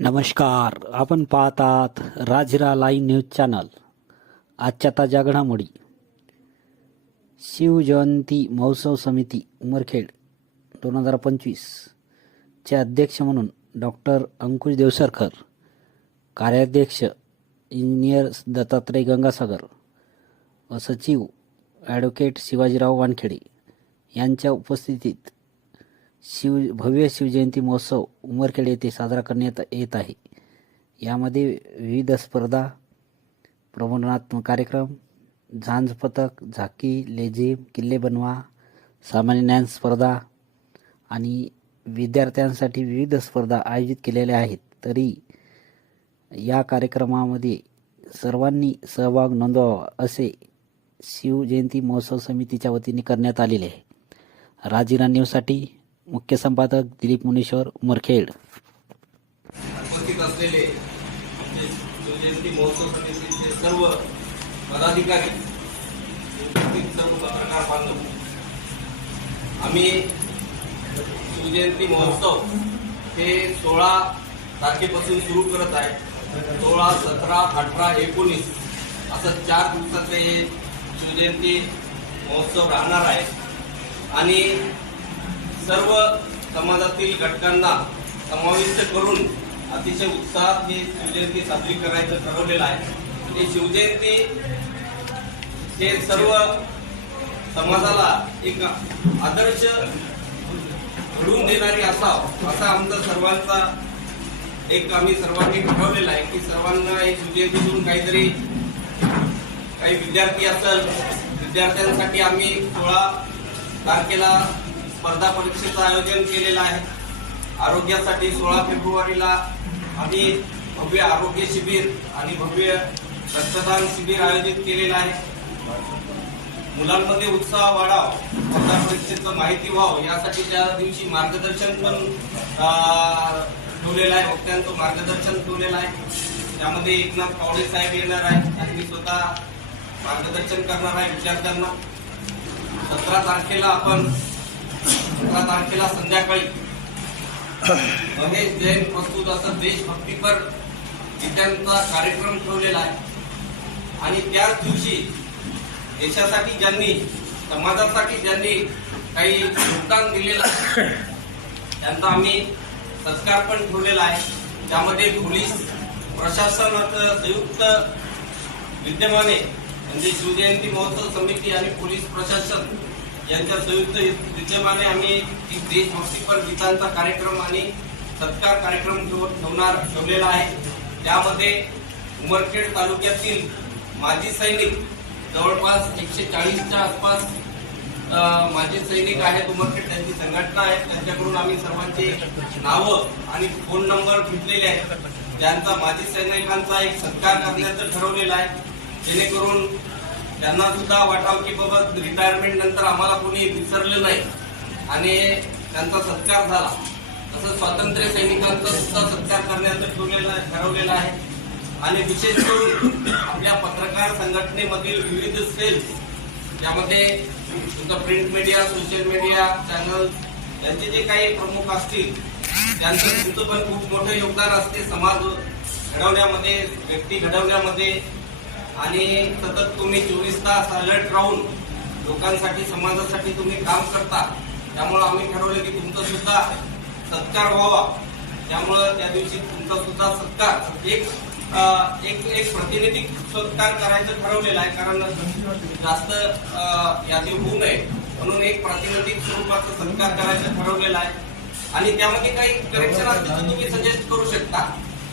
नमस्कार. आपण पाहतात राजरा लाईव्ह न्यूज चॅनल. आजच्या ताज्या घडामोडी. शिवजयंती महोत्सव समिती उमरखेड दोन हजार पंचवीसचे अध्यक्ष म्हणून डॉक्टर अंकुश देवसरकर कार्याध्यक्ष इंजिनियर दत्तात्रय गंगासागर व सचिव ॲडव्होकेट शिवाजीराव वानखेडे यांच्या उपस्थितीत शिव भव्य शिवजयंती महोत्सव उमरखेड येथे साजरा करण्यात येत आहे. यामध्ये विविध स्पर्धा प्रबोधनात्मक कार्यक्रम झांज पथक झाकी लेझिम किल्ले बनवा सामान्य ज्ञान स्पर्धा आणि विद्यार्थ्यांसाठी विविध स्पर्धा आयोजित केलेल्या आहेत. तरी या कार्यक्रमामध्ये सर्वांनी सहभाग नोंदवावा असे शिवजयंती महोत्सव समितीच्या वतीने करण्यात आलेले आहे. राजीरा न्यूजसाठी मुख्य संपादक दिलीप मुनेश्वर उमरखेड. उपस्थित असलेले महोत्सव समितीचे सर्व पदाधिकारी सर्व पत्रकार बांधव आम्ही शिवजयंती महोत्सव हे सोळा तारखेपासून सुरू करत आहे. सोळा सतरा अठरा एकोणीस असं चार दिवसाचे हे शिवजयंती महोत्सव राहणार आहे. आणि सर्व समाजातील घटकांना समाविष्ट करून अतिशय उत्साहात ही शिवजयंती साजरी करायचं ठरवलेलं आहे. ही शिवजयंती हे सर्व समाजाला एक आदर्श घडून देणारी असावं असा आमचा सर्वांचा एक आम्ही सर्वांनी ठरवलेला आहे की सर्वांना एक शिवजयंतीतून काहीतरी काही विद्यार्थी असेल विद्यार्थ्यांसाठी आम्ही सोळा तारखेला स्पर्धा परीक्षेचं आयोजन केलेलं आहे. आरोग्यासाठी सोळा फेब्रुवारीला आम्ही भव्य आरोग्य शिबिर आणि भव्य रक्तदान शिबिर आयोजित केलेलं आहे. मुलांमध्ये उत्साह वाढाव स्पर्धा परीक्षेचं माहिती व्हावं यासाठी त्या दिवशी मार्गदर्शन पण ठेवलेलं आहे. वक्त्यांचं मार्गदर्शन ठेवलेलं आहे. त्यामध्ये एकनाथ पावडे साहेब येणार आहे आणि स्वतः मार्गदर्शन करणार आहे विद्यार्थ्यांना. सतरा तारखेला आपण सतरा तारखेला संध्याकाळी महेश जैन प्रस्तुत असं देशभक्तीपर गीतांचा कार्यक्रम ठेवलेला आहे. आणि त्याच दिवशी देशासाठी ज्यांनी समाजासाठी ज्यांनी काही योगदान दिलेलं आहे त्यांचा आम्ही सत्कार पण ठेवलेला आहे. त्यामध्ये पोलीस प्रशासनाचं संयुक्त विद्यमाने म्हणजे शिवजयंती महोत्सव समिती आणि पोलीस प्रशासन यांच्या संयुक्त विद्यमाने आम्ही देशभक्तीपर गीतांचा कार्यक्रम आणि सत्कार कार्यक्रम ठेवणार ठेवलेला आहे त्यामध्ये उमरखेड तालुक्यातील माजी सैनिक जवळपास एकशे चाळीसच्या आसपास माजी सैनिक आहेत. उमरखेड त्यांची संघटना आहे. त्यांच्याकडून आम्ही सर्वांचे नावं आणि फोन नंबर घेतलेले आहेत. त्यांचा माजी सैनिकांचा एक सत्कार करण्याचं ठरवलेलं आहे. जेणेकरून त्यांना सुद्धा वाटावं की बाबा रिटायरमेंट नंतर आम्हाला कोणी विसरलं नाही. आणि त्यांचा सत्कार झाला. तसं स्वातंत्र्य सैनिकांचा सुद्धा सत्कार करण्याचं ठेवलेलं आहे ठरवलेलं आहे. आणि विशेष करून आपल्या पत्रकार संघटनेमधील विविध सेल्स ज्यामध्ये तुमचं print media social media channel यांचे जे काही प्रमुख असतील त्यांचं तुमचं पण खूप मोठं योगदान असते. समाज घडवण्यामध्ये व्यक्ती घडवण्यामध्ये. आणि सतत तुम्ही चोवीस तास अलर्ट राहून लोकांसाठी समाजासाठी तुम्ही काम करता त्यामुळं आम्ही ठरवलं की तुमचा सुद्धा सत्कार व्हावा. त्यामुळं त्या दिवशी तुमचा सुद्धा सत्कार एक एक एक प्रतिनिधी सत्कार करायचं ठरवलेलं आहे कारण जास्त यादी होऊ नये. म्हणून एक प्रातिनिधिक स्वरूपाचा सत्कार करायचं ठरवलेलं आहे. आणि त्यामध्ये काही करेक्शन असतील तर तुम्ही सजेस्ट करू शकता.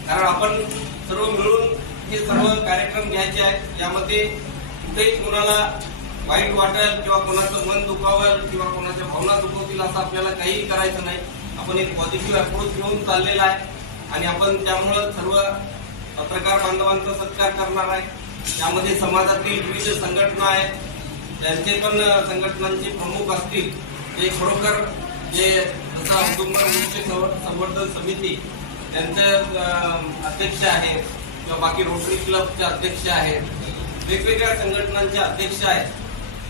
कारण आपण सर्व मिळून हे सर्व कार्यक्रम घ्यायचे आहेत. यामध्ये कुठेही कोणाला वाईट वाटेल किंवा कोणाचं मन दुखावल किंवा कोणाच्या भावना दुखवतील असं आपल्याला काहीही करायचं नाही. आपण एक पॉझिटिव्ह अप्रोच घेऊन चाललेला आहे. आणि आपण त्यामुळं सर्व पत्रकार बांधवांचा सत्कार करणार आहे. त्यामध्ये समाजातील विविध संघटना आहेत. त्यांचे पण संघटनांचे प्रमुख असतील. ते खरोखर जे जसं औदुंबर संवर्धन समिती त्यांचे अध्यक्ष आहेत किंवा बाकी रोटरी क्लबचे अध्यक्ष आहेत वेगवेगळ्या संघटनांचे अध्यक्ष आहेत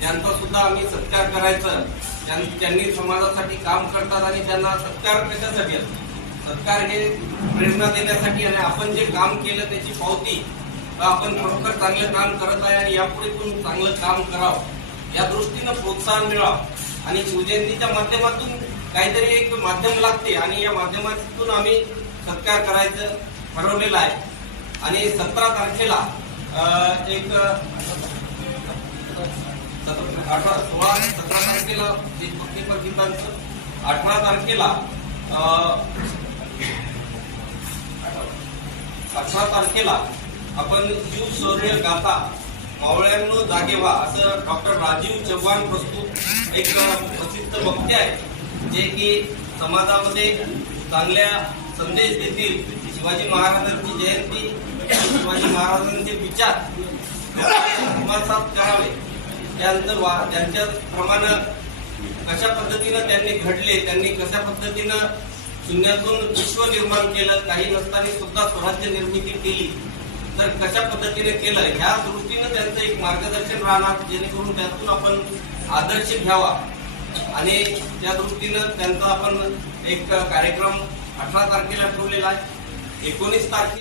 त्यांचा सुद्धा आम्ही सत्कार करायचा त्यांनी समाजासाठी काम करतात आणि त्यांना सत्कार कशासाठी असतो. सत्कार हे प्रेरणा देण्यासाठी आणि आपण जे काम केलं त्याची पावती आपण खरोखर चांगलं काम करत आहे आणि यापुढे पण चांगलं काम करावं. या दृष्टीनं प्रोत्साहन मिळावं. आणि शिवजयंतीच्या माध्यमातून काहीतरी एक माध्यम लागते आणि या माध्यमातून आम्ही सत्कार करायचं ठरवलेलं आहे. आणि सतरा तारखेला एक सतरा- अठरा सोळा सतरा तारखेला देशभक्ती पर गीतांचं अठरा तारखेला अठरा तारखेला आपण जीव शौर्य गाथा मावळ्यांनो जागे व्हा. असं डॉक्टर राजीव चव्हाण प्रस्तुत एक प्रसिद्ध वक्ते आहे जे की समाजामध्ये चांगल्या संदेश देतील. शिवाजी महाराजांची जयंती शिवाजी महाराजांचे विचार आत्मसात करावे. त्यानंतर वा त्यांच्या प्रमाणे कशा पद्धतीनं त्यांनी घडले त्यांनी कशा पद्धतीनं शून्यातून विश्व निर्माण केलं काही नसताना सुद्धा स्वराज्य निर्मिती केली तर कशा पद्धतीने केलं ह्या दृष्टीनं त्यांचं एक मार्गदर्शन राहणार जेणेकरून त्यातून आपण आदर्श घ्यावा. आणि त्या दृष्टीनं त्यांचा आपण एक कार्यक्रम अठरा तारखेला ठेवलेला आहे. एकोणीस तारखे